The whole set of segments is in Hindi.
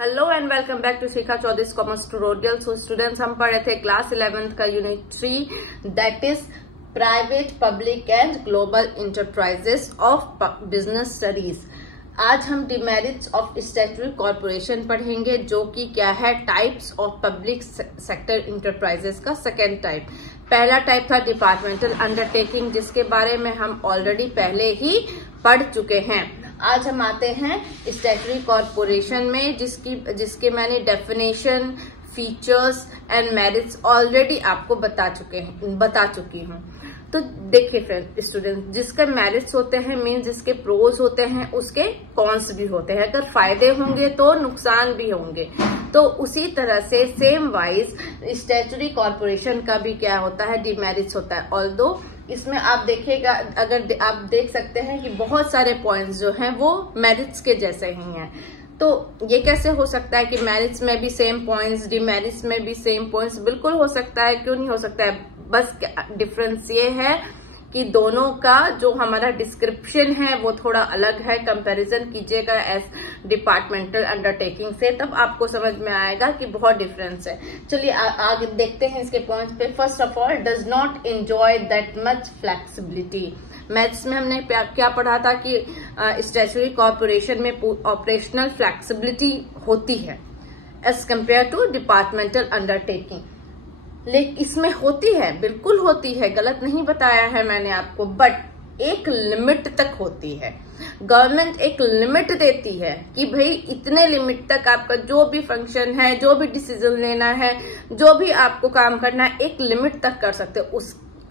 Hello and welcome back to Shikha Chaudhary commerce tutorial. So students, हम पढ़े थे क्लास 11th का unit 3 that is private public and global enterprises of business studies. आज हम डिमेरिट्स ऑफ स्टैट्यूटरी कॉर्पोरेशन पढ़ेंगे, जो कि क्या है, types of public sector enterprises का सेकेंड टाइप। पहला टाइप था डिपार्टमेंटल अंडरटेकिंग, जिसके बारे में हम ऑलरेडी पहले ही पढ़ चुके हैं। आज हम आते हैं स्टैट्यूटरी कॉर्पोरेशन में, जिसके मैंने definition, features and merits already आपको बता चुकी हूँ। तो देखिए फ्रेंड स्टूडेंट, जिसके मेरिट्स होते हैं मीन जिसके प्रोज होते हैं, उसके कॉन्स भी होते हैं। अगर फायदे होंगे तो नुकसान भी होंगे। तो उसी तरह से सेम वाइज स्टैट्यूटरी कॉर्पोरेशन का भी क्या होता है, डिमेरिट्स होता है। ऑल्दो इसमें आप देखिएगा, अगर आप देख सकते हैं कि बहुत सारे पॉइंट्स जो हैं वो मेरिट्स के जैसे ही हैं। तो ये कैसे हो सकता है कि मेरिट्स में भी सेम पॉइंट्स, डिमेरिट्स में भी सेम पॉइंट्स? बिल्कुल हो सकता है, क्यों नहीं हो सकता है। बस डिफरेंस ये है कि दोनों का जो हमारा डिस्क्रिप्शन है वो थोड़ा अलग है। कंपैरिजन कीजिएगा एज डिपार्टमेंटल अंडरटेकिंग से, तब आपको समझ में आएगा कि बहुत डिफरेंस है। चलिए आगे देखते हैं इसके पॉइंट्स पे। First of all, does not enjoy that much flexibility. Maths में हमने क्या पढ़ा था कि स्टैट्यूटरी कॉर्पोरेशन में ऑपरेशनल फ्लेक्सिबिलिटी होती है as compare to departmental undertaking. लेकिन इसमें होती है, बिल्कुल होती है, गलत नहीं बताया है मैंने आपको, बट एक लिमिट तक होती है। गवर्नमेंट एक लिमिट देती है कि भाई इतने लिमिट तक आपका जो भी फंक्शन है, जो भी डिसीजन लेना है, जो भी आपको काम करना है, एक लिमिट तक कर सकते हो।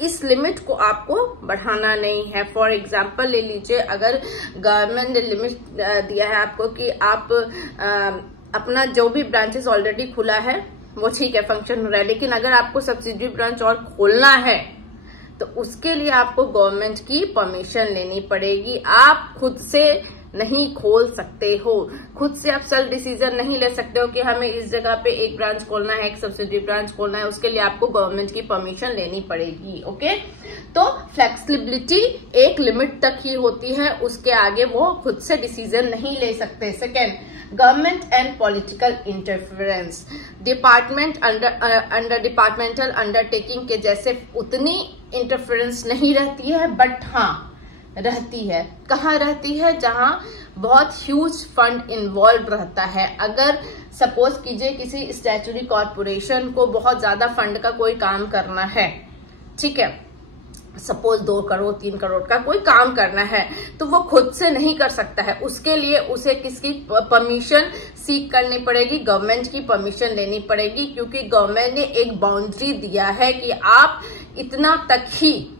इस लिमिट को आपको बढ़ाना नहीं है। फॉर एग्जाम्पल ले लीजिए, अगर गवर्नमेंट ने लिमिट दिया है आपको कि आप अपना जो भी ब्रांचेस ऑलरेडी खुला है वो ठीक है, फंक्शन हो रहा है, लेकिन अगर आपको सब्सिडियरी ब्रांच और खोलना है तो उसके लिए आपको गवर्नमेंट की परमिशन लेनी पड़ेगी। आप खुद से नहीं खोल सकते हो, खुद से आप सेल्फ डिसीजन नहीं ले सकते हो कि हमें इस जगह पे एक ब्रांच खोलना है, एक सब्सिडियरी ब्रांच खोलना है। उसके लिए आपको गवर्नमेंट की परमिशन लेनी पड़ेगी। ओके, तो फ्लेक्सिबिलिटी एक लिमिट तक ही होती है, उसके आगे वो खुद से डिसीजन नहीं ले सकते। Second, government and political interference. Under departmental undertaking के जैसे उतनी इंटरफेरेंस नहीं रहती है, बट हाँ रहती है। कहाँ रहती है? जहां बहुत ह्यूज फंड इन्वॉल्व रहता है। अगर सपोज कीजिए किसी स्टैट्यूटरी कॉर्पोरेशन को बहुत ज्यादा फंड का कोई काम करना है, ठीक है, सपोज 2 करोड़ 3 करोड़ का कोई काम करना है, तो वो खुद से नहीं कर सकता है। उसके लिए उसे किसकी परमिशन सीख करनी पड़ेगी? गवर्नमेंट की परमिशन लेनी पड़ेगी, क्योंकि गवर्नमेंट ने एक बाउंड्री दिया है कि आप इतना तक ही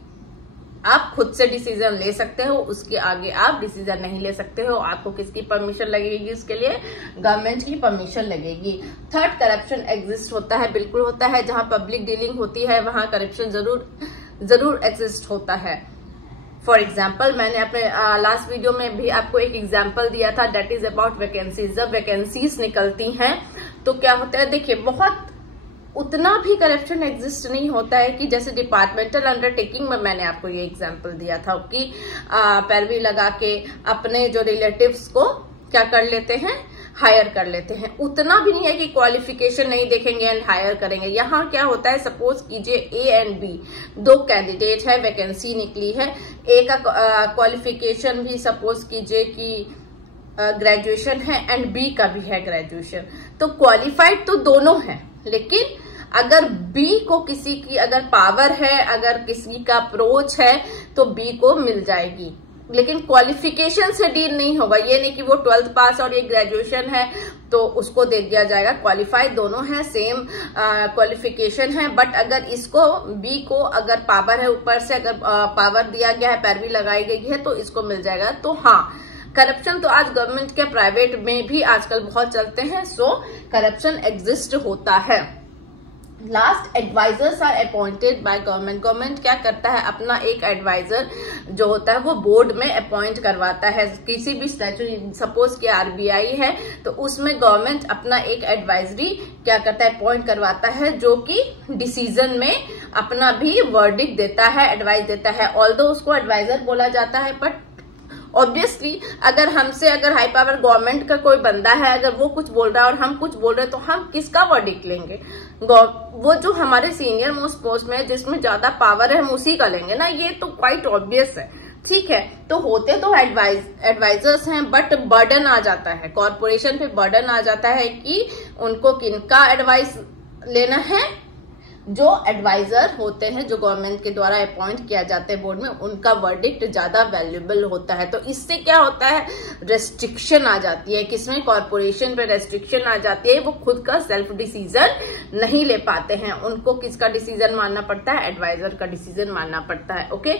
आप खुद से डिसीजन ले सकते हो, उसके आगे आप डिसीजन नहीं ले सकते हो। आपको किसकी परमिशन लगेगी? उसके लिए गवर्नमेंट की परमिशन लगेगी। थर्ड, करप्शन एग्जिस्ट होता है, बिल्कुल होता है। जहां पब्लिक डीलिंग होती है वहां करप्शन जरूर एग्जिस्ट होता है। फॉर एग्जाम्पल, मैंने अपने लास्ट वीडियो में भी आपको एक एग्जाम्पल दिया था, दैट इज अबाउट वैकेंसीज। जब वैकेंसीज निकलती हैं तो क्या होता है, देखिए बहुत उतना भी करप्शन एग्जिस्ट नहीं होता है कि जैसे डिपार्टमेंटल अंडरटेकिंग में मैंने आपको ये एग्जांपल दिया था कि पैरवी लगा के अपने जो रिलेटिव्स को क्या कर लेते हैं, हायर कर लेते हैं। उतना भी नहीं है कि क्वालिफिकेशन नहीं देखेंगे एंड हायर करेंगे। यहाँ क्या होता है, सपोज कीजिए ए एंड बी 2 कैंडिडेट है, वैकेंसी निकली है। ए का क्वालिफिकेशन भी सपोज कीजिए कि ग्रेजुएशन है एंड बी का भी है ग्रेजुएशन। तो क्वालिफाइड तो दोनों है, लेकिन अगर बी को किसी की अगर पावर है, अगर किसी का अप्रोच है, तो बी को मिल जाएगी। लेकिन क्वालिफिकेशन से डील नहीं होगा। ये नहीं कि वो 12th पास और ये ग्रेजुएशन है तो उसको दे दिया जाएगा। क्वालिफाइड दोनों है, सेम क्वालिफिकेशन है, बट अगर इसको बी को अगर पावर है, ऊपर से अगर पावर दिया गया है, पैरवी लगाई गई है, तो इसको मिल जाएगा। तो हाँ, करप्शन तो आज गवर्नमेंट के प्राइवेट में भी आजकल बहुत चलते हैं। सो करप्शन एग्जिस्ट होता है। Last, advisers are appointed by government. Government क्या करता है, अपना एक एडवाइजर जो होता है वो बोर्ड में अपॉइंट करवाता है। किसी भी स्टैट्यूटरी, सपोज कि आरबीआई है, तो उसमें गवर्नमेंट अपना एक एडवाइजरी क्या करता है, अपॉइंट करवाता है, जो कि डिसीजन में अपना भी वर्डिक्ट देता है, एडवाइस देता है। ऑल्दो उसको एडवाइजर बोला जाता है, बट ऑब्वियसली अगर हमसे अगर हाई पावर गवर्नमेंट का कोई बंदा है, अगर वो कुछ बोल रहा है और हम कुछ बोल रहे हैं, तो हम किसका वर्डिक्ट लेंगे? वो जो हमारे सीनियर मोस्ट पोस्ट में है, जिसमें ज्यादा पावर है, हम उसी का लेंगे ना। ये तो क्वाइट ऑब्वियस है, ठीक है। तो होते तो एडवाइजर्स हैं, बट बर्डन आ जाता है, कॉर्पोरेशन पे बर्डन आ जाता है कि उनको किनका एडवाइस लेना है। जो एडवाइजर होते हैं, जो गवर्नमेंट के द्वारा अपॉइंट किया जाते हैं बोर्ड में, उनका वर्डिक्ट ज्यादा वैल्यूएबल होता है। तो इससे क्या होता है, रेस्ट्रिक्शन आ जाती है, किसमें? कॉर्पोरेशन पे रेस्ट्रिक्शन आ जाती है। वो खुद का सेल्फ डिसीजन नहीं ले पाते हैं, उनको किसका डिसीजन मानना पड़ता है? एडवाइजर का डिसीजन मानना पड़ता है। ओके,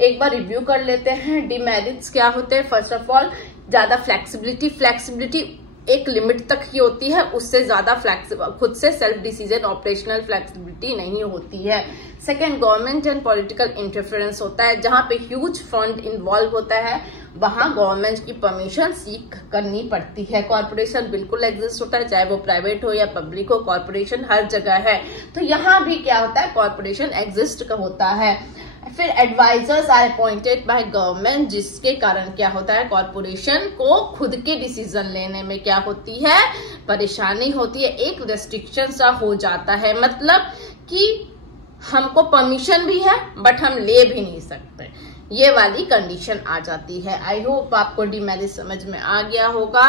एक बार रिव्यू कर लेते हैं। डिमेरिट्स क्या होते हैं? फर्स्ट ऑफ ऑल, ज्यादा फ्लेक्सिबिलिटी एक लिमिट तक ही होती है, उससे ज्यादा खुद से सेल्फ डिसीजन, ऑपरेशनल फ्लेक्सिबिलिटी नहीं होती है। Second, government and political interference होता है। जहां पे ह्यूज फंड इन्वॉल्व होता है, वहां गवर्नमेंट की परमिशन सीख करनी पड़ती है। कॉर्पोरेशन बिल्कुल एग्जिस्ट होता है, चाहे वो प्राइवेट हो या पब्लिक हो, कॉर्पोरेशन हर जगह है। तो यहाँ भी क्या होता है, कॉर्पोरेशन एग्जिस्ट होता है। फिर advisers are appointed by government, जिसके कारण क्या होता है, कॉर्पोरेशन को खुद के डिसीजन लेने में क्या होती है, परेशानी होती है, एक रेस्ट्रिक्शन सा हो जाता है। मतलब कि हमको परमिशन भी है बट हम ले भी नहीं सकते, ये वाली कंडीशन आ जाती है। आई होप आपको डिमेरिट समझ में आ गया होगा।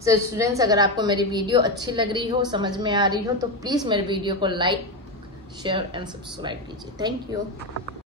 सो स्टूडेंट्स, अगर आपको मेरी वीडियो अच्छी लग रही हो, समझ में आ रही हो, तो प्लीज मेरे वीडियो को लाइक, शेयर एंड सब्सक्राइब कीजिए। Thank you.